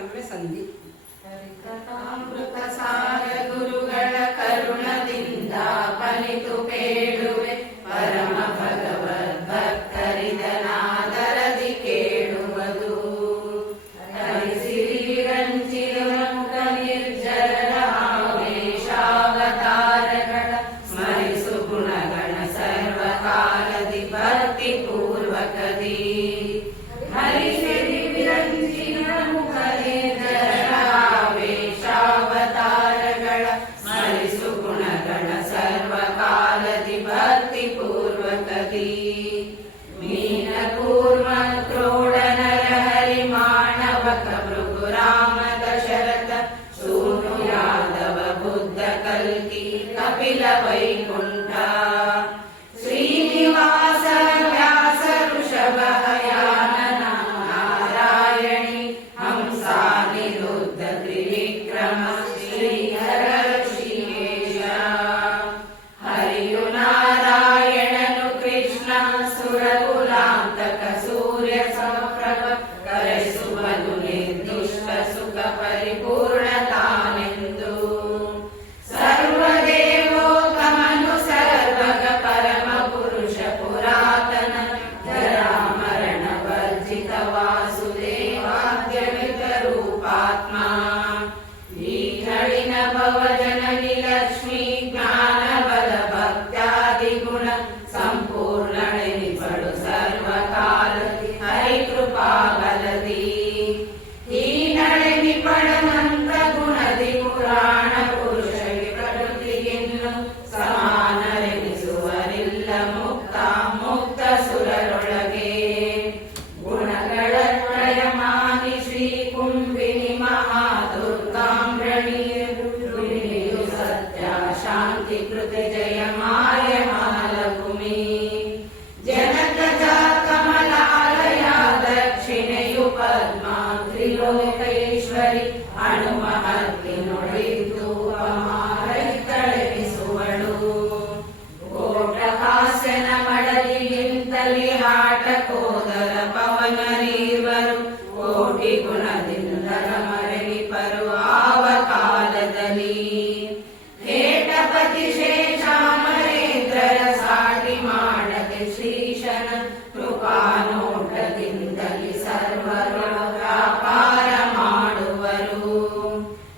ಪ್ರಥಮವೇ ಸಂಧಿ. ಹರಿಕಥಾಮೃತ ಸಾರ ಗುರುಗಳ ಕರುಣದಿಂದ ಪನಿತು ಬೇಡುವೆ, ಪರಮ ಭಗವದ್ಭಕ್ತರಿದನಾದರದಿ ಕೇಳುವುದು. ಹರಿಸಿರಿ ರಂಜಿರ ಮುಖ ನಿರ್ಜರ ಆವೇಶಾವತಾರಗಳ ಸ್ಮರಿಸು ಗುಣಗಣ ಸರ್ವಕಾಲದಿ ಭಕ್ತಿ ಪೂರ್ವಕದಿ. ಹರಿಸಿರಿ ವಿರಂಜಿನ ಮುಖ ನಿರ್ಜರ ಆವೇಶಾವತಾರಗಳ ಸ್ಮರಿಸು ಗುಣಗಣ ಸರ್ವಕಾಲದಿ ಭಕ್ತಿ ಪೂರ್ವಕದಿ. ಮೀನ ಕೂರ್ಮ ಕ್ರೋಡ ನರ ಹರಿ ಮಾನವಕ ಭೃಗು ರಾಮ ದಶರಥ ಸೂನು ಯಾದವ ಬುದ್ಧ ಕಲ್ಕಿ ಕಪಿಲ ವೈಕುಂಠ ಶ್ರೀನಿವಾಸ ವ್ಯಾಸ ಋಷಭ ಯಾನನ ನಾರಾಯಣಿ ಹಂಸ ನಿರುದ್ಧ ತ್ರಿವಿಕ್ರಮ ಶ್ರೀಹರ ಋಷಿಕೇಶ. ಹರಿಯು ನಾರಾಯಣನು ಕೃಷ್ಣ ಸುರಕುಲಾಂತಕ ಸೂರ್ಯ ಸಮಪ್ರಭ ಕರೆಸುವನು ನಿರ್ದಿಷ್ಟ ಸುಖ ಪರಿಪೂರ್ಣತಾನೆಂದು. ಸರ್ವದೇವೋತ್ತಮನು ಸರ್ವಗ ಪರಮ ಪುರುಷ ಪುರಾತನ ಜರಾಮರಣ ವರ್ಜಿತ ವಾಸುದೇವಾದ್ಯಮಿತ ರೂಪಾತ್ಮ. ಈ ನಳಿನ ಭವಜನನಿ ಲಕ್ಷ್ಮೀ ಜ್ಞಾನ ಬಲ ಭಕ್ತ್ಯಾದಿ ಗುಣ ಸಂಪೂರ್ಣನೆನಿಪಡು ಸರ್ವಕಾಲದಿ ಹರಿಕೃಪಾ ಬಲದಿ. ಈ ನಳೆನಿಪಡನಂತ ಗುಣದಿ ಪುರಾಣ ಪುರುಷಗೆ ಪ್ರಕೃತಿಗಿನ್ನು ಸಮಾನರೆನಿಸುವರಿಲ್ಲ ಮುಕ್ತ ಮುಕ್ತ ಸುರರೊಳಗೆ. ಗುಣಗಳ ತ್ರಯಮಾನಿ ಶ್ರೀ ಕುಂಬಿನಿ ಮಹಾದುರ್ಗಾಂಬ್ರಣಿಯು ಸತ್ಯ ಶಾಂತಿ ಕೃತಿ ಜಯ ಮಾಯ ಮಹಾಲಕ್ಷ್ಮಿ. ಜನಕ ಕಮಲಾಲಯ ದಕ್ಷಿಣೆಯು ಪದ್ಮ ತ್ರಿಲೋಕೇಶ್ವರಿ ಅಣುಮಹತ್ತಿ ನುಡಿದು ಅಮಾರೈತಳೆನಿಸುವಳು. ಕೋಟ ಹಾಸ್ಯನ ಮಡಲಿಗಿಂತಲಿ ಹಾಟ ಕೋದರ ಪವನರೀವರು ಕೋಟಿ ಗುಣದಿಂದ ಮರಳಿಪರು ಆವ ಕಾಲದಲ್ಲಿ. ಹೇಟಪತಿ ಶೇಷಾಮರೇಂದ್ರರ ಸಾಟಿ ಮಾಡದೆ ಶ್ರೀಶನ ಕೃಪಾನೋಟದಿಂದಲಿ ಸರ್ವರು ವ್ಯಾಪಾರ ಮಾಡುವರು.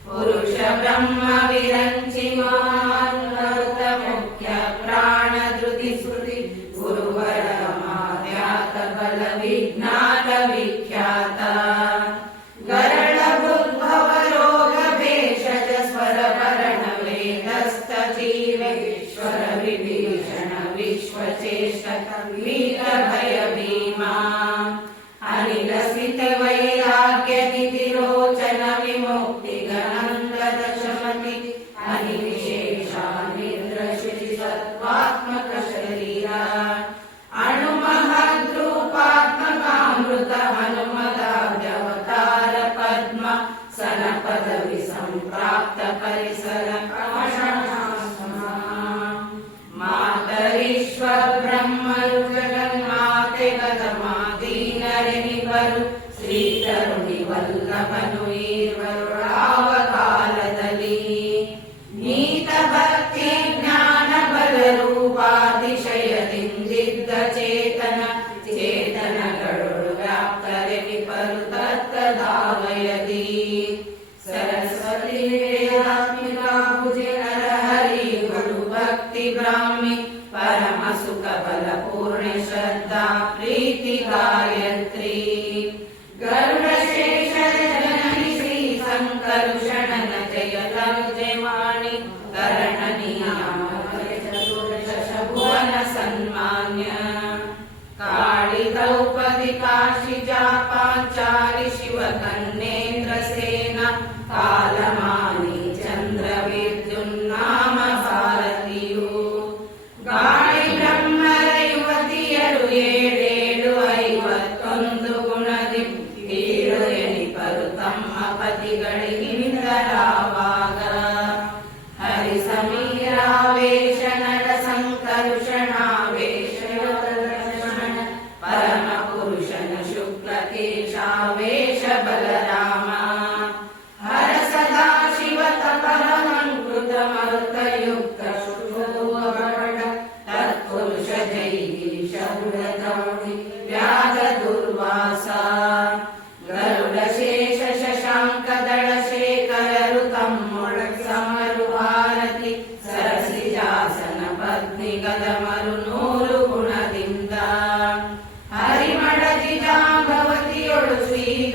ಪುರುಷ ಬ್ರಹ್ಮ ವಿರಂಚಿ ಮಹಾನುತ ಮುಖ್ಯ ಪ್ರಾಣ ಧೃತಿ ಶ್ರುತಿ ಗುರುವರ ಮಾಧ್ಯಾತ ಬಲ ವಿಜ್ಞಾತ ವಿಖ್ಯಾತ. ಗರಳ ಬುದ್ಭವ ರೋಗ ಭೇಷಜ ಸ್ವರ ಭರಣ ವೇದಸ್ಥ ಜೀವೇಶ್ವರ ವಿಭೀಷಣ ವಿಶ್ವಚೇಷ್ಟಕ ವೀರ ಭಯ ಭೀಮಾ. ಅನಿಲ ಸ್ಥಿತಿ ವೈರಾಗ್ಯ ನಿಧಿ ರೋಚನ ವಿಮುಕ್ತಿ ಗಣಂದ ದಶಮತಿ ಅನಿ ವಿಶೇಷ ನಿದ್ರ ಶುಚಿ ಸತ್ವಾತ್ಮಕ ಶರೀರ. ಅಣು ಮಹದ್ರೂಪಾತ್ಮಕಾಮೃತ ಹನುಮದಾವ್ಯವತಾರ ಪದ್ಮ ಸನ ಪದವಿ ಸಂಪ್ರಾಪ್ತ ಪರಿಸರ ಮಾತರೀಶ್ವ ಬ್ರಹ್ಮರು ಜಗನ್ಮಾತೆ ಗತಮಾದೀನರೆನಿವರು ಶ್ರೀ ತರುಣಿ ವಲ್ಲಭನು ಈರ್ವರು ಯಾವ ಕಾಲದಲ್ಲಿ. ನೀತ ಭಕ್ತಿ ಜ್ಞಾನ ಬಲ ರೂಪಾತಿಶಯದಿಂದಿದ್ದ ಚೇತನ ಚೇತನಗಳು ವ್ಯಾಪ್ತರೆನಿಪರು ತತ್ತದಾವಯದಿ. ಸರಸ್ವತಿ ವೇದಾತ್ಮಿಕಾ ಭುಜೆ ನರಹರಿ ಗುರು ಭಕ್ತಿ ಬ್ರಾಹ್ಮಿ ಪರಮ ಸುಖ ಬಲ ಪೂರ್ಣ ಶ್ರದ್ಧಾ ಪ್ರೀತಿ ಗಾಯತ್ರಿ. ಗರುಡ ಶೇಷ ಜನನಿ ಶ್ರೀ ಸಂಕರುಷಣನ ಜಯ ಲಂಜೆವಾಣಿ ಕರಣ ನಿಯಾಮಕ ಚತುರ್ದಶ ಭುವನ ಸನ್ಮಾನ್ಯ. ಕಾಳಿ ದ್ರೌಪದಿ ಕಾಶಿಜಾ ಪಾಂಚಾಲಿ ಶಿವ ಕನ್ನೇಂದ್ರ ಸೇನ ಕಾಲಮಾನಿ ಚಂದ್ರ ವಿದ್ಯುನ್ನಾಮ ಭಾರತಿಯು. ಗಾಳಿ ಬ್ರಹ್ಮರ ಯುವತಿಯರು 751 ಗುಣದಿ ಕೀಳು ಎನಿಪರು ತಮ್ಮ ಪತಿಗಳಿಗಿಂದರಾವಾಗ. ಹರಿ ಸಮೀರಾವೇಶ ನರ ಸಂಕರುಷಣಾವೇಶ ಪರಮ ಪುರುಷನ ಶುಕ್ಲ ಕೇಶಾವೇಶ ಬಲರಾಮ.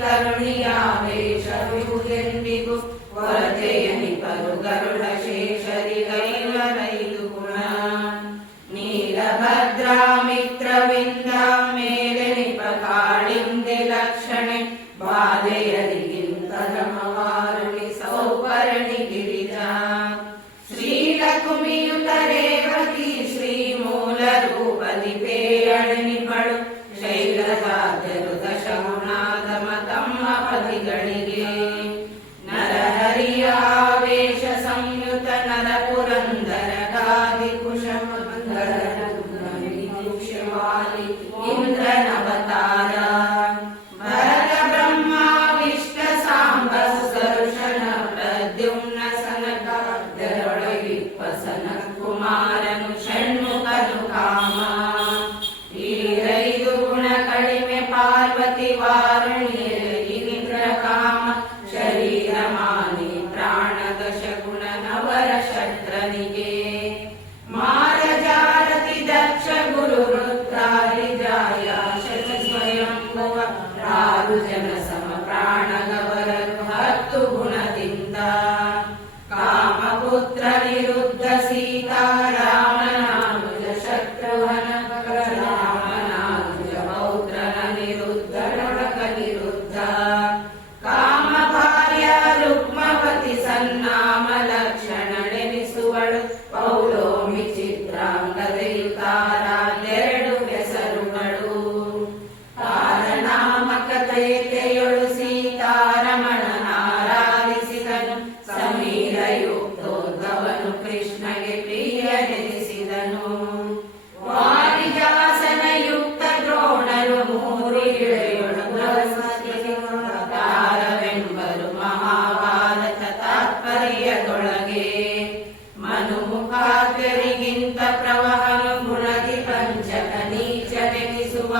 ಕರುಣಿಯಾವೇಶವಿಹುದೆಂದಿಗೂ ಕೊರತೆಯನಿಪರು ಗರುಡ ಶೇಷರಿಗೈವರೈದು ಗುಣ ನೀಲಭದ್ರಾಮಿತ್ರವಿಂದ ಮೇಲೆ ನಿಪ ಕಾಳಿಂದೆ ಲಕ್ಷಣೆ ಬಾಧೆಯರಿಗಿಂತ ರಮವಾರುಣಿ ಸೌಪರ್ಣಿ ಗಿರಿಜಾ ಶ್ರೀಲಕುಮಿಯುತ ರೇವತಿ ಶ್ರೀ ಮೂಲ ರೂಪದಿ ಪೇಯಣಿಪಳು ಶೈಲಜಾದ್ಯರು ದಶಗುಣಾಧಮ ತಮ್ಮ ಪತಿಗಳಿಗೆ ನರಹರಿಯ ಆವೇಶ ಸಂಯುತ ನರ ಪುರಂದರ ಗಾದಿ ಕುಶಮಂಗಲವಾಲಿ ಇಂದ್ರನವತಾರ ಭರತ ಬ್ರಹ್ಮ ವಿಷ್ಣ ಸಾಂಬ ಸರುಷನ ಪ್ರದ್ಯುಮ್ನ ಸನಕಾದ್ಯರೊಳಗಿಪ್ಪಸನ ಕುಮಾರನು ಷಣ್ಮುಖನು ಕಾಮ ಈರೈದು ಗುಣ ಕಡಿಮೆ ಪಾರ್ವತಿ ವಾರುಣಿಯಲ್ಲಿ ಇಂದ್ರ ಕಾಮ ಶರೀರ ಮಾನಿ ಪ್ರಾಣ ದಶ ಗುಣ ನವರ ಶತ್ರನಿಗೆ ಮಾರಜಾರತಿ ದಕ್ಷ ಗುರು ವೃತ್ತಾರಿ ಜಾಯ ಶತ ಸ್ವಯಂಭುವ ಆರು ಜನ ಸಮ ಪ್ರಾಣಗವರರು 10 ಗುಣದಿಂದ ಕಾಮಪುತ್ರ ನಿರುದ್ಧ ಸೀತಾರಾಮನಾನುಜ ಶತ್ರುಘ್ನ ರಾಮನಾನುಜ ಪೌತ್ರನ ನಿರುದ್ಧ ನರಕ ನಿರುದ್ಧ ಕಾಮ ಭಾರ್ಯ ರುಕ್ಮವತಿ ಸನ್ನಾಮ ಲಕ್ಷಣನೆನಿಸುವಳು ಪೌಲೋಮಿ ಚಿತ್ರಾಂಗದೆಯುತಾರಾದೆರಡು ಹೆಸರುಗಳು ಕಾರಣಾಮಕತೆಯೊಳು ಸೀತಾರಮಣನಾರಾಧಿಸಿದನು ಸಮೀರಯುಕ್ತೋದ್ಭವನು ಕೃಷ್ಣಗೆ ಪ್ರಿಯನೆನಿಸಿದನು ವಾರಿಜಾಸನ ಯುಕ್ತ ದ್ರೋಣರು 3 ಇಳೆಯೊಳು ತಾರವೆಂಬರು ಮಹಾಭಾರತ ತಾತ್ಪರ್ಯದೊಳಗೆ ಮನುಮುಖಾದ್ಯರಿಗಿಂತ ಪ್ರವಹನು ಗುಣದಿ ಪಂಚಕ ನೀಚನೆನಿಸುವ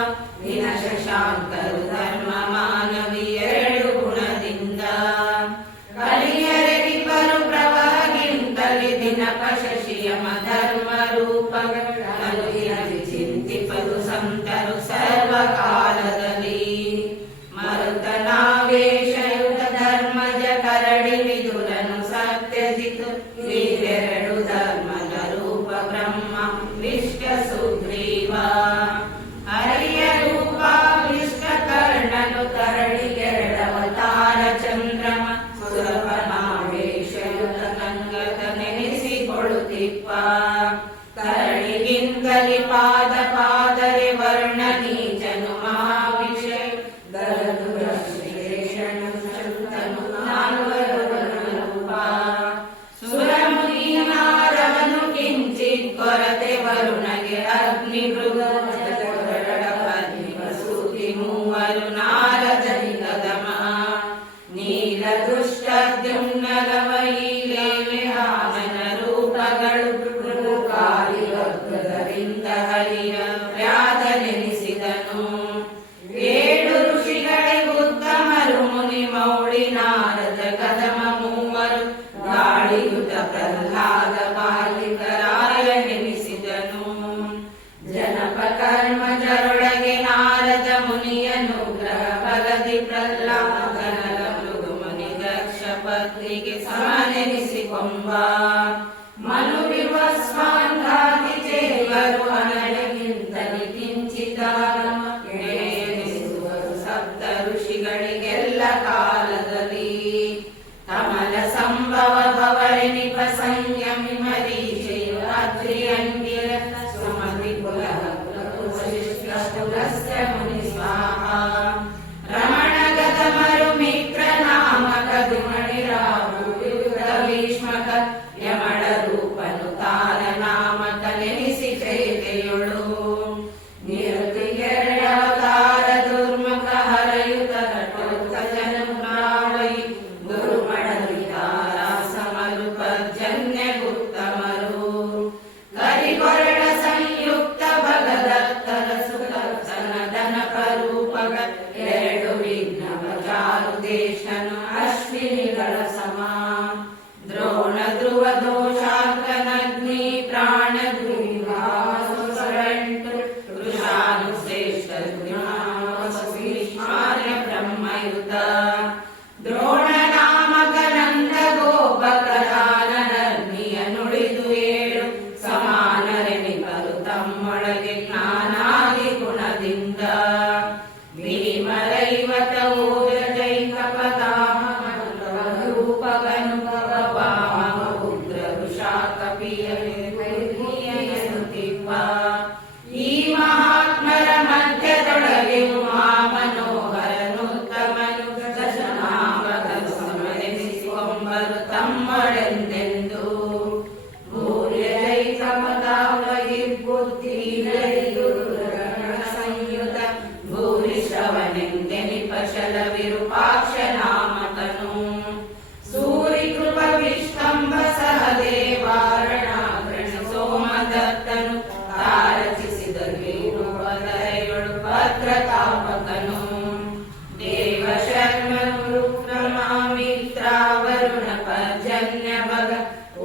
ದಿನ ಶಶಾಂಕರು ಧರ್ಮ ಮಾನವಿ 2 ಗುಣದಿಂದ ಕಲಿಯರೆವಿಪರು ಪ್ರವಹಗಿಂತಲಿ ದಿನಪ ಶಶಿಯಮ ಧರ್ಮ ರೂಪಗಳನ್ನು ಚಿಂತಿಪರು ಸಂತರು ಸರ್ವಕಾಲದಲ್ಲಿ ಮರುತನಾವೇಶಯುತ ಧರ್ಮಜ ಕರಡಿ ವಿದುರನು ಸತ್ಯಜಿತು ವೀರೆರಡು ಧರ್ಮದ ರೂಪ ಬ್ರಹ್ಮ ವಿಷ್ಣ ಸುಗ್ರೀವ ಹರಿಯ ರೂಪ ವಿಷ್ಣ ಕರ್ಣನು ಕರಡಿಗೆರಡವತಾರ ಚಂದ್ರಮ ಸುರಪನಾವೇಶಯುತ ನಂಗತ ನೆನೆಸಿಕೊಳ್ಳುತ್ತಿಪ್ಪ ಕರಡಿಗಿಂತಲಿ ಪಾದ ಪಾದರೆ ವರ್ಣ ನೀಚನು ಮಹಾವಿಷಯ ಶ್ರೀಕೃಷ್ಣನು ನಾಲ್ವರು ರೂಪ ಸುರಮುನಿನಾರವನು ಕಿಂಚಿತ್ ಕೊರತೆ ವರುಣಗೆ ಅಗ್ನಿ ಮೃಗ ಸೂತಿ 3 ನಾರದನಿ ಕದಮ ನೀಲ ದೃಷ್ಟದ್ಯುಮ್ನಲವೈಲೇವೆ ಆಮನ ರೂಪಗಳು ಮೃಗಾರಿ ವರ್ಗದಿಂದ ಹರಿಯ ವ್ಯಾಧ ನೆನೆಸಿದನು 7 ಋಷಿಗಳೇ ಉತ್ತಮರು ಮುನಿ ಮೌಳಿ ನಾರದ ಕದಮ 3 ಗಾಳಿಯುತ ಪ್ರಹ್ಲಾದ ಬಾಲಿಕರಾಯ ನೆನೆಸಿದನು ಜನಪ ಕರ್ಮಜರೊಳಗೆ ನಾರದ ಮುನಿಯನು ಗ್ರಹ ಬಲದಿ ಪ್ರಹ್ಲಾದನ ಮೃಗು ಮುನಿ ದಕ್ಷ ಪತ್ನಿಗೆ ಸಮನೆನಿಸಿಕೊಂಬ ಮನುವಿವ ಸ್ವಾಂಧಾತಿ ಚೇವರು ಅನಡಗಿಂತಲಿ ಕಿಂಚಿತಾಗಮ ಎಣಿಸುವರು ಸಪ್ತ ಋಷಿಗಳಿಗೆಲ್ಲ ಕಾಲದಲ್ಲಿ ಕಮಲ ಸಂಭವ ಭವರಿನಿಪ ಸಂಯಮಿ ಮರೀಚೆಯು ರಾತ್ರಿಯಂಗಿರ ಸುಮತಿ ಕುಲಹ ವಶಿಷ್ಠ ಮುನಿ ಸ್ವಾಹ ರಮಣ ಗದಮರು ಮಿತ್ರ ನಾಮಕ ದುಮಣಿ ರಾಹು ಭೀಷ್ಮಕ ಯಮಳ ರೂಪನು ತಾರ ನಾಮಕ ನೆನೆಸಿ ಚೈತೆಯೊಳು ನಿರುತಿಗೆರಡವತಾರ ದುರ್ಮುಖ ಹರಯುತ ಕಟೋಕ ಜನುಗ್ರಾವೈ ಗುರುಮಡಲಿದಾರ ಸಮರು ಪರ್ಜನ್ಯ ಗುಪ್ತಮರು ಕರಿಗೊರಡ ಸಂಯುಕ್ತ ಭಗದತ್ತರ ಸುತನ ದನಪ ರೂಪಗ 2 ವಿಘ್ನವ ಚಾರು ದೇಶನು ಅಶ್ವಿನಿಗಳ ಸಮ ದ್ರೋಣ ಧ್ರುವ ದೋಷಾರ್ಕನಗ್ನಿ ಪ್ರಾಣ ಧ್ರುವಾಸು 8 ವೃಷಾನು ಶ್ರೇಷ್ಠ ಭೀಷ್ಮಾರ್ಯ ಬ್ರಹ್ಮ ಶಲ ವಿರೂಪಾಕ್ಷ ನಾಮಕನು ಸೂರಿ ಕೃಪ ವಿಷ್ಕಂಭ ಸಹದೇವಾರಣಾಗ್ರಣ ಸೋಮದತ್ತನು ತಾರಚಿಸಿದ ರೂಪದರೆಯೊಳು ಭದ್ರತಾಪಕನು ದೇವ ಶರ್ಮನು ಮಿತ್ರಾವರುಣ ಪರ್ಜನ್ಯ ಭಗ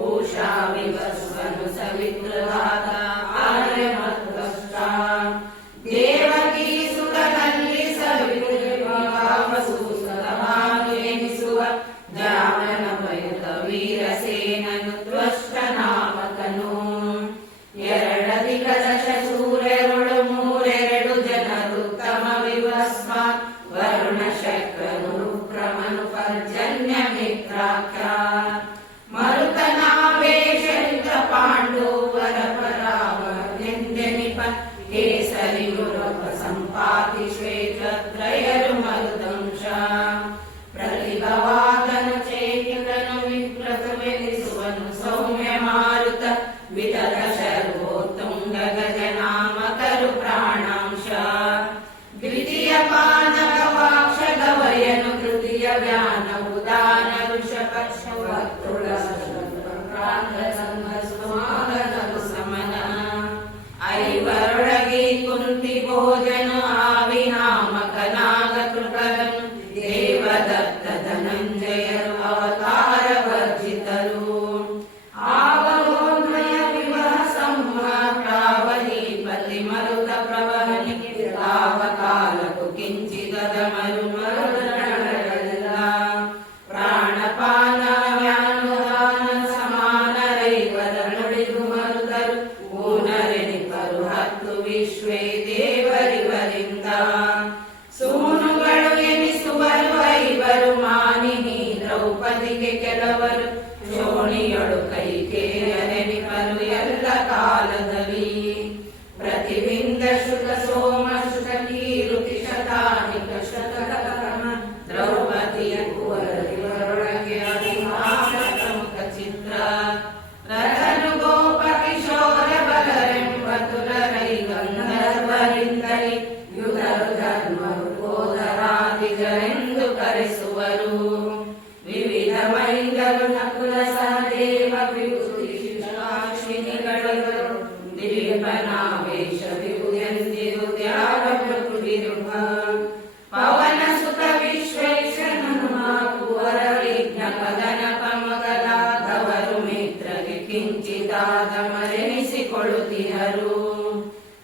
ಉಷಾ ವಿವಸ್ವನು ಸವಿತೃವಾದ ಆರ್ಯ ಮಧ್ವಷ್ಟ ದೇವಕೀ ಸುತನಲ್ಲಿ ಸವಿತೃವಾವಸೂಸಲಮಾನು ಎನಿಸುವ ಜಾಮನ ಭಯುತ ವೀರಸೇನನು ತ್ವಷ್ಟ ನಾಮಕನು ಎರಡದಿ ಕಲಶ ಸೂರ್ಯರುಳು ಮೂರೆರಡು ಜನರುತ್ತಮ ವಿವಸ್ಮಾತ್ ವರುಣ ಶಕ್ರನು ಪ್ರಮನು ಪರ್ಜನ್ಯ ಮಿತ್ರಾಖ್ಯ ಮರುತನಾವೇಶರಿತ ಪಾಂಡೋವರ ಪರಾವನೆಂದೆನಿಪ ಕೇಸರಿ ಗುರುಪ ಸಂಪಾತಿ ಶ್ವೇತತ್ರಯರು ಮರುದಂಶ ಪ್ರತಿಭವಾದನು ಚೇತನು ವಿಪ್ರತವೆನಿಸುವನು ಸೌಮ್ಯ ಮಾರುತ ವಿತತ ಶರ್ವೋತ್ತುಂಗ ಗಜನಾಮಕರು ಪ್ರಾಣಾಂಶ ದ್ವಿತೀಯ ಪಾನಗವಾಕ್ಷ ಗವಯನು ತೃತೀಯ ವ್ಯಾನ ಉದಾನ ಋಷಪಕ್ಷವಕ್ತುಳ ಸಮನ ಐವರೊಳಗೆ ಕುಂತಿ ಭೋಜನು ಆವಿನಾಮಕ ನಾಗಕೃಪರನು ದೇವದತ್ತ ಧನಂಜಯರು ಅವತಾರ ವರ್ಜಿತರು ಆವೋನ್ಮಯ ವಿವಾಹ ಸಮೂಹ ಪ್ರಾವಹೀಪತಿ ಮರುತ ಪ್ರವಹನಿ ಕಾಲಕು ಕಿಂಚಿದದ ಮರುಮರುಲ್ಲ ಪ್ರಾಣಪಾನ ವ್ಯಾನುದಾನ ಸಮಾನರೈವರ ನುಡಿದು ಮರುದರು ಪೂನರೆನಿಪರು ಹತ್ತು ವಿಶ್ವೇ ದೇವರಿವರಿಂದ ಸೂನುಗಳು ಎನಿಸುವರು ಐವರು ಮಾನಿನಿ ದ್ರೌಪದಿಗೆ ಕೆಲವರು ಶೋಣಿಯೊಳು ಕೈಕೇಯರೆನಿಪರು ಎಲ್ಲ ಕಾಲದಲ್ಲಿ ಪ್ರತಿಬಿಂದ ಶುಕ ಸೋಮ ಶುಕ ಕೀರುತಿ ಶತಾನಿಕ ಶತಕರ್ಮ ದ್ರೌಪದಿಯ ಕುವರೊಳಗೆ ಪ್ರಮುಖ ಚಿತ್ರ ರಥನು ಗೋಪ ಕಿಶೋರ ಬಲರೆಂಬತುರರೈ ಗಂಧರ್ವರಿಂದಲಿ ಯುಧರು ಧರ್ಮರು ಗೋದರಾದಿಗರೆಂದು ಕರೆಸುವರು ವಿವಿಧ ಮೈಂದರು ನಕುಲ ಸಹದೇವ ವಿಭೂತಿ ಶಿಶಾಕ್ಷಿನಿಗಳು ದಿಲೀಪನಾವೇಶ ವಿಭುಯಂದಿರು ತ್ಯಾಗ ಪ್ರಕೃತಿರುಹ ಪವನ ಸುತ ವಿಶ್ವೇಶನನು ಕುವರ ವಿಘ್ನ ಕದನಪ ಮೊದಲಾದವರು ಮಿತ್ರಗೆ ಕಿಂಚಿದಾದ ಮರೆನಿಸಿಕೊಳ್ಳುತ್ತಿಹರು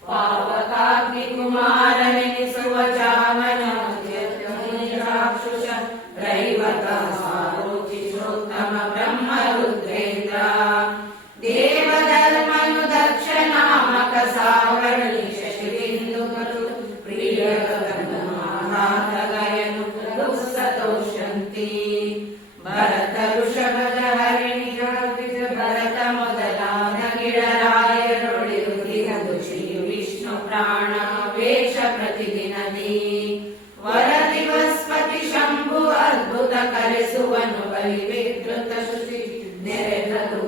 ಪಾವಕಾಗ್ನಿ ಕುಮಾರನೆನಿಸುವ ಚಾಮನ ಚಾಕ್ಷುಷ ರೈವತ ಸಾರೋಚಿಷೋತ್ತಮ ಬ್ರಹ್ಮ ರುದ್ರೇಂದ್ರ ದೇವಧರ್ಮನು ದಕ್ಷ ನಾಮಕ ಸಾವರ್ಣಿ ಶಶಿಬಿಂದು ಪ್ರಿಯ ಗಯನು ಸತೋಷಂತಿ ಭರತ ಋಷಭದ ಹರಿಣಿ ಭರತ ಮೊದಲಾದ ಗಿಡರಾಯರೊಳಿರುವುದು ಶ್ರೀ ವಿಷ್ಣು ಪ್ರಾಣ ವೇಷ ಪ್ರತಿದಿನದಿ ವರದಿ ವಸ್ಪತಿ ಶಂಭು ಅದ್ಭುತ ಕರೆಸುವನು ಬಲಿ ವಿಕೃತ ಶುಚಿ ನೆರೆದು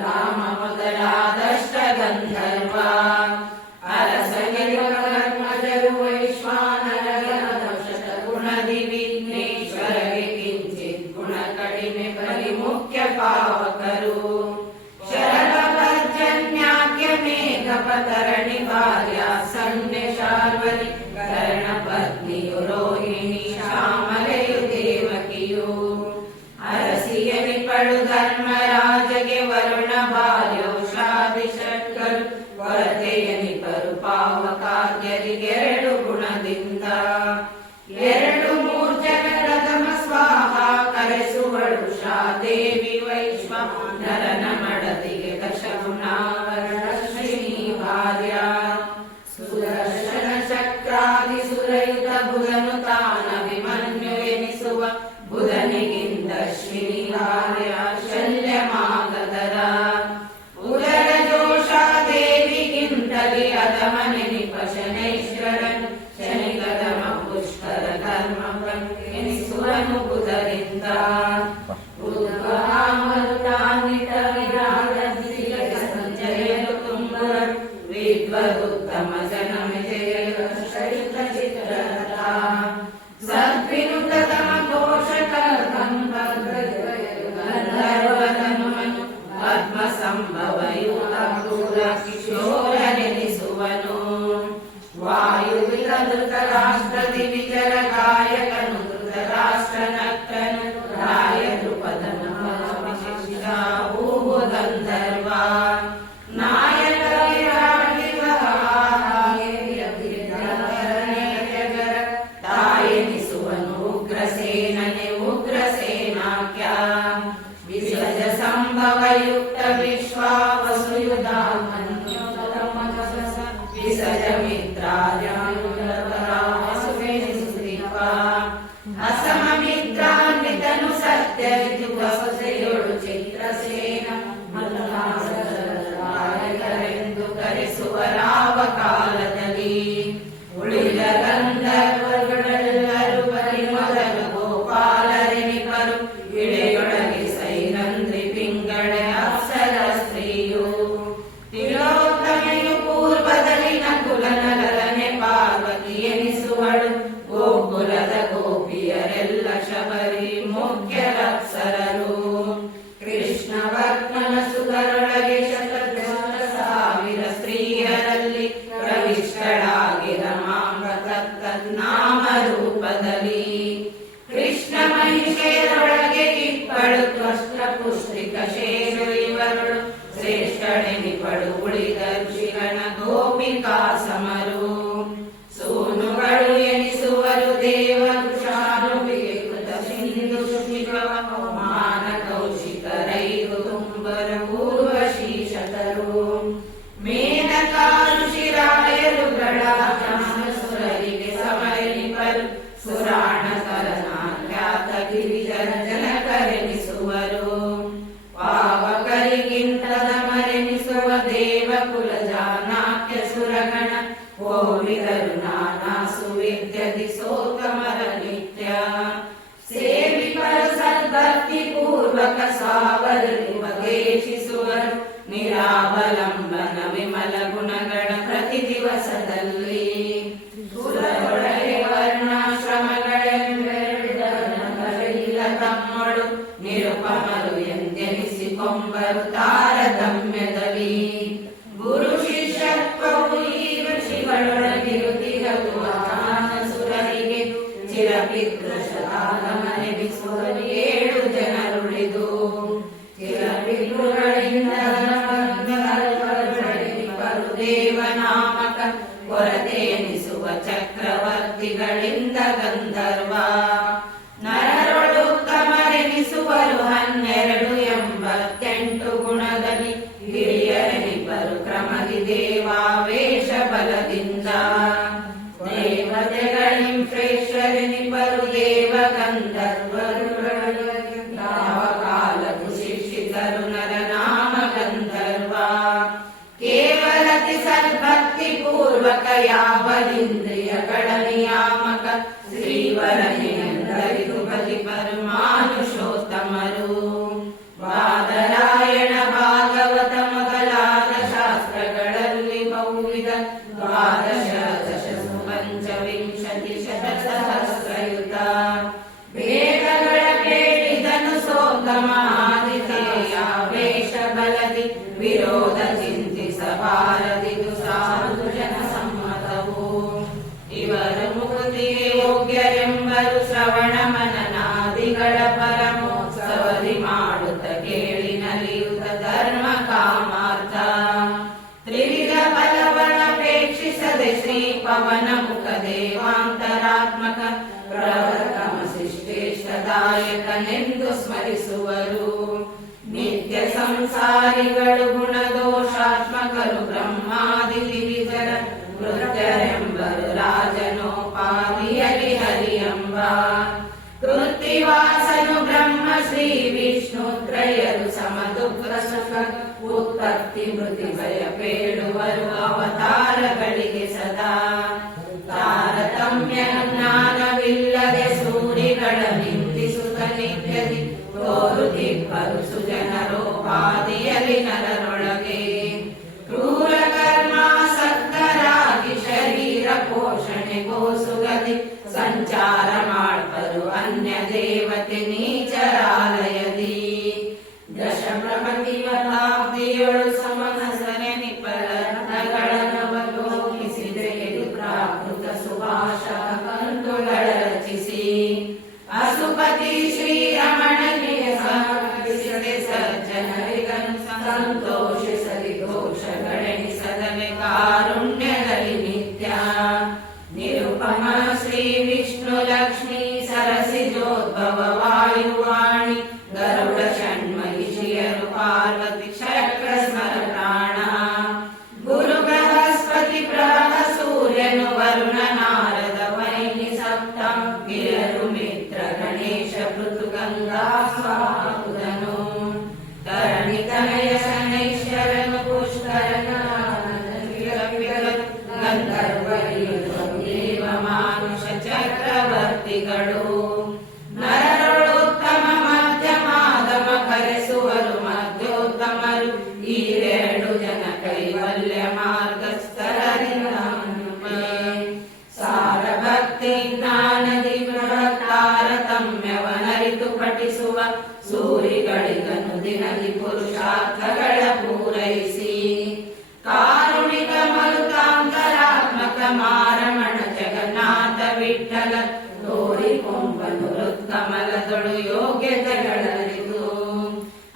ಧಾಮ ಮೊದಲಾದಷ್ಟ ಗಂಧರ್ವ ಅರಸಗಿರಿಕರ್ಮಜರು ವೈಶ್ವಾನರ ಗುಣದಿ ವಿಘ್ನೇಶ್ವರಗೆ ಕಿಂಚಿತ್ ಗುಣ ಕಡಿಮೆ ಬಲಿ ಮುಖ್ಯ ಪಾವಕರು ಶರಣ ಪರ್ಜನ್ಯಾಖ್ಯ ಮೇಘಪತರಣಿ ಭಾರ್ಯ ಸಣ್ಯ ಶಾರ್ವರಿ ಕರ್ಣ ಪತ್ನಿಯು ರೋಹಿಣಿ ಶ್ಯಾಮಲೆಯು ದೇವಕಿಯು ಅರಸಿಯನಿಪಳು ಧರ್ಮರಾಜಗೆ ವರುಣ ಭಾರ್ಯೋಷಾದಿ ಷಟ್ಕರು ವರತೆಯನಿಪರು ಪಾವಕಾದ್ಯರಿಗೆರಡು ಗುಣದಿಂದ ಎರಡು ಮೂರ್ಜನ ಪ್ರಥಮ ಸ್ವಾಹ ಕರೆಸುವಳು ಶಾದೇವಿ ವೈಶ್ವಾನರನ ಮಡದಿಗೆ ದಶಗುಣಾವರಣ ಶ್ರೀ ಭಾರ್ಯ ಸುದರ್ಶನ ಚಕ್ರಾದಿ ಸುರಯುತ ಬುಧನು ತಾನಭಿಮನ್ಯು ಎನಿಸುವ ಬುಧನಿಗಿಂತ ಶ್ರೀ ಭಾರ್ಯ ಶಲ್ಯಮಾಗದರ ಉದರ ಜೋಷಾದೇವಿಗಿಂತಲಿ ಅದಮನೆನಿಪ ಶನೈಶ್ವರನು ಶನಿಗದಮ ಪುಷ್ಕರ ಧರ್ಮ ಎನಿಸುವನು ಬುಧರಿಂದ ಸಂಜಯನು ತುಂಬುರ ವಿದ್ವದುತ್ತಮ ಜನಮ ಜಯ ಚಿತ್ರ ಕಾಮರೂಪದಲ್ಲಿ. ಕೃಷ್ಣ ಮಹಿಷೆಯರೊಳಗೆ ಕಿಕ್ಕಳು ತ್ವಷ್ಟ ಪುಷ್ಟಿಕ ಶೇಷು ಇವರುಳು ಶ್ರೇಷ್ಠನೆನಿಪಡು ಉಳಿದ ಋಷಿಗಣ ಗೋಪಿಕಾ ಸಮರು. ಸೂನುಗಳು ಎನಿಸುವರು ದೇವ ಕೃಷಾನುವಿಕೃತ ಸಿಂಧು ಶುಚಿಕವ ಮಾನ ಕೌಶಿಕರೈದು ತುಂಬರು ಪೂರ್ವಶೀಶತರು. ಮೇನಕಾ ಋಷಿರಾಯರು ಗಣಾಸುರರಿಗೆ ಸಮಯನಿಪರು ಸುರಾಣಕರನಾಖ್ಯಾತ ಗಿರಿಜನ ಜನಕರೆನಿಸುವರು. ಪಾವಕರಿಗಿಂತದ ಮರೆನಿಸುವ ದೇವಕುಲ ಜಾನಾಕ್ಯ ಸುರಗಣ ಕೋವಿದರು ನಾನಾ ಸುವಿದ್ಯದಿ ಸೋತಮರ ನಿತ್ಯ. ಸೇವಿಪರು ಸದ್ಭಕ್ತಿ ಪೂರ್ವಕ ಸಾವರಲಿ ಬಗೇಶಿಸುವರು ನಿರಾವಲಂಬನ ವಿಮಲ ಗುಣಗಳ ಪ್ರತಿ ದಿವಸದಲ್ಲಿ. ಸುರರೊಳಗೆ ವರ್ಣಾಶ್ರಮಗಳೆಂಬೆರಡಿಲ್ಲ ತಮ್ಮಳು ನಿರುಪಮರು ಎಂದೆನಿಸಿಕೊಂಬರು ತಾರತಮ್ಯದಲ್ಲಿ. ಗುರು ಶಿಷ್ಯತ್ವವು ಈ ಋಷಿಗಳೊಳಗಿರುತ್ತಿರಲು ಸುರರಿಗೆ ಚಿರಪಿತೃಶತಾಗಮನೆಬಿಸುವರು 7 ಜನರುಳಿದು. ಚಿರಪಿತೃಗಳಿಂದ ದೇವನಾಮಕ ಕೊರತೆ ಎನಿಸುವ ಚಕ್ರವರ್ತಿಗಳಿಂದ ಗಂಧರ್ವ. ನರರೊಳುತ್ತಮರೆನಿಸುವರು 12 ಗುಣದಲ್ಲಿ. ಹಿರಿಯರೆನಿಬ್ಬರು ಕ್ರಮದಿ ದೇವಾವೇಶ ಬಲದಿಂದ. ದೇವತೆಗಳಿಂ ಶ್ರೇಷ್ಠರೆನಿಬ್ಬರು ದೇವ ಗಂಧರ್ವರು. ಯಾವ ಕಾಲಕ್ಕೂ ಶಿಕ್ಷಿತರು ನರನಾಮ ಗಂಧರ್ವ. ಕೇವಲತಿ ಸದ್ಭಕ್ತಿ ಪೂರ್ವಕ ಯಾವದಿಂದ್ರಿಯಗಳ ನಿಯಾಮಕ ಶ್ರೀವರನೆಂದರಿದು ಬಲಿಪರು ಮಾನುಷೋತ್ತಮರು. ಬಾದರಾಯಣ ಭಾಗವತ ಮೊದಲಾದ ಶಾಸ್ತ್ರಗಳಲ್ಲಿ ಬಹುವಿಧ ದ್ವಾದಶ ದಶಸು ಪಂಚವಿಂಶತಿ ಶತಸಹಸ್ರಯುತ. ವೇದಗಳ ಬೇಡಿದನು ಸೋತಮ ಆದಿತೇಯಾವೇಶ ಬಲದಿ ವಿರೋಧ ಚಿಂತಿಸಬಾರದಿದು ಸಾಧು ಜನ ಸಮ್ಮತವು. ಇವರು ಮುಕ್ತಿಗೆ ಯೋಗ್ಯರೆಂಬರು ಶ್ರವಣ ಮನನಾದಿಗಳ ಪರಮೋತ್ಸವದಿ ಮಾಡುತ್ತ ಕೇಳಿ ನಲಿಯುತ್ತ ಧರ್ಮ ಕಾಮಾರ್ಥ. ತ್ರಿವಿಧ ಫಲವನ್ನಪೇಕ್ಷಿಸದೆ ಶ್ರೀ ಪವನ ಮುಖ ದೇವಾಂತರಾತ್ಮಕ ಪ್ರವರ್ತಮಶಿಷ್ಟೇಷ್ಟದಾಯಕನೆಂದು ಸ್ಮರಿಸುವರು. ನಿತ್ಯ ಸಂಸಾರಿಗಳು ಗುಣದೋಷಾತ್ಮಕರು ಬ್ರಹ್ಮಾದಿ ದಿವಿಜರ ಕೃತ್ಯರೆಂಬರು ರಾಜನೋಪಾದಿಯಲಿ ಹರಿಯಂಬ. ಕೃತ್ತಿವಾಸನು ಬ್ರಹ್ಮ ಶ್ರೀ ವಿಷ್ಣು ತ್ರಯರು ಸಮದುಃಖ ಸುಖ ಉತ್ಪತ್ತಿ ಮೃತಿ ಭಯ ಪೇಳುವರು ಅವತಾರಗಳಿಗೆ ಸದಾ. ತಾರತಮ್ಯ ಜ್ಞಾನವಿಲ್ಲದೆ ಸೂರಿಗಳ ನಿಂದಿಸುತ್ತ ನಿತ್ಯದಿ ತೋರುತ್ತಿಬ್ಬರು ಸುಜನರೋಪಾದಿಯಲಿ ನರರೊಳಗೆ. ಕ್ರೂರ ಕರ್ಮಾಸಕ್ತರಾಗಿ ಶರೀರ ಪೋಷಣೆಗೋಸುಗದಿ ಸಂಚಾರ ಮಾಡ್ಬರು ಅನ್ಯ ದೇವತೆ ನೀಚರಾಲಯದಿ. ದಶ ಪ್ರಪತಿವತಾಬ್ದಿಯೊಳು ಸಮನಸನೆ ನಿಪರಗಳನ್ನು ಪ್ರಾಕೃತ ಸುಭಾಷ ಕಂತುಗಳ ರಚಿಸಿ. ಅಸುಪತಿ ಶ್ರೀರಮಣನಿಗೆ ಸಮರ್ಪಿಸಿದೆ ಸಜ್ಜನರಿಗನು ಸಂತೋಷಿಸಲಿ ದೋಷಗಳೆನಿಸದನೆ ಕಾರುಣ್ಯದಲ್ಲಿ ನಿತ್ಯ. ನಿರುಪಮ ಶ್ರೀ ವಿಷ್ಣು ಲಕ್ಷ್ಮೀ ಸರಸಿಜೋದ್ಭವ ವಾಯುವಾಣಿ ಗರುಡ ಷಣ್ಮಹಿಷಿಯರು ಪಾರ್ವತಿ ಚಕ್ರ ಸ್ಮರ ಪ್ರಾಣ. ಗುರು ಬೃಹಸ್ಪತಿ ಪ್ರಹ ಸೂರ್ಯನು ವರುಣ ನಾರದ ವೈನಿ ಸಪ್ತಂ ಗಿರರು ಮಿತ್ರ ಗಣೇಶ ಪೃಥು ಗಂಗಾ ಸ್ವಾಹುದನು. ಧರಣಿ ತನಯ ಶನೈಶ್ವರನು ಪುಷ್ಕರನ ಗಂಧರ್ವರಿಯರು ದೇವ ಮಾನುಷ ಚಕ್ರವರ್ತಿಗಳು. ನರರೊಳುತ್ತಮ ಮಧ್ಯಮಾಗಮ ಕರೆಸುವರು ಮಧ್ಯೋತ್ತಮರು. ಈ 2 ಜನ ಕೈವಲ್ಯ ಮಾರ್ಗಸ್ಥರರಿಂದ ಸಾರ ಭಕ್ತಿ ಜ್ಞಾನದಿ ತಾರತಮ್ಯವನರಿತು ಪಠಿಸುವ ಸೂರಿಗಳಿಗನು ದಿನದಿ ಪುರುಷಾರ್ಥಗಳ ಪೂರೈಸಿ. ಕಾರುಣಿಕ ಮರುತಾಂತರಾತ್ಮಕ ಮಾರಮಣ ಜಗನ್ನಾಥ ವಿಠಲ ತೋರಿಕೊಂಬನು ಹೃತ್ಕಮಲದೊಳು ಯೋಗ್ಯತೆಗಳರಿದು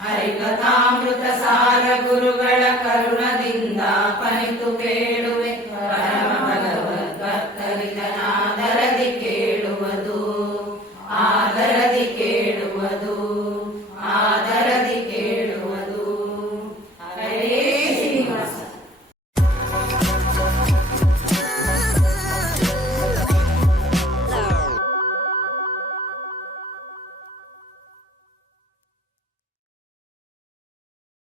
ಹರಿಕಥಾಮೃತ ಸಾರ ಗುರುಗಳ ಕರುಣದಿಂದ ಪನಿತು ಬೇಡುವ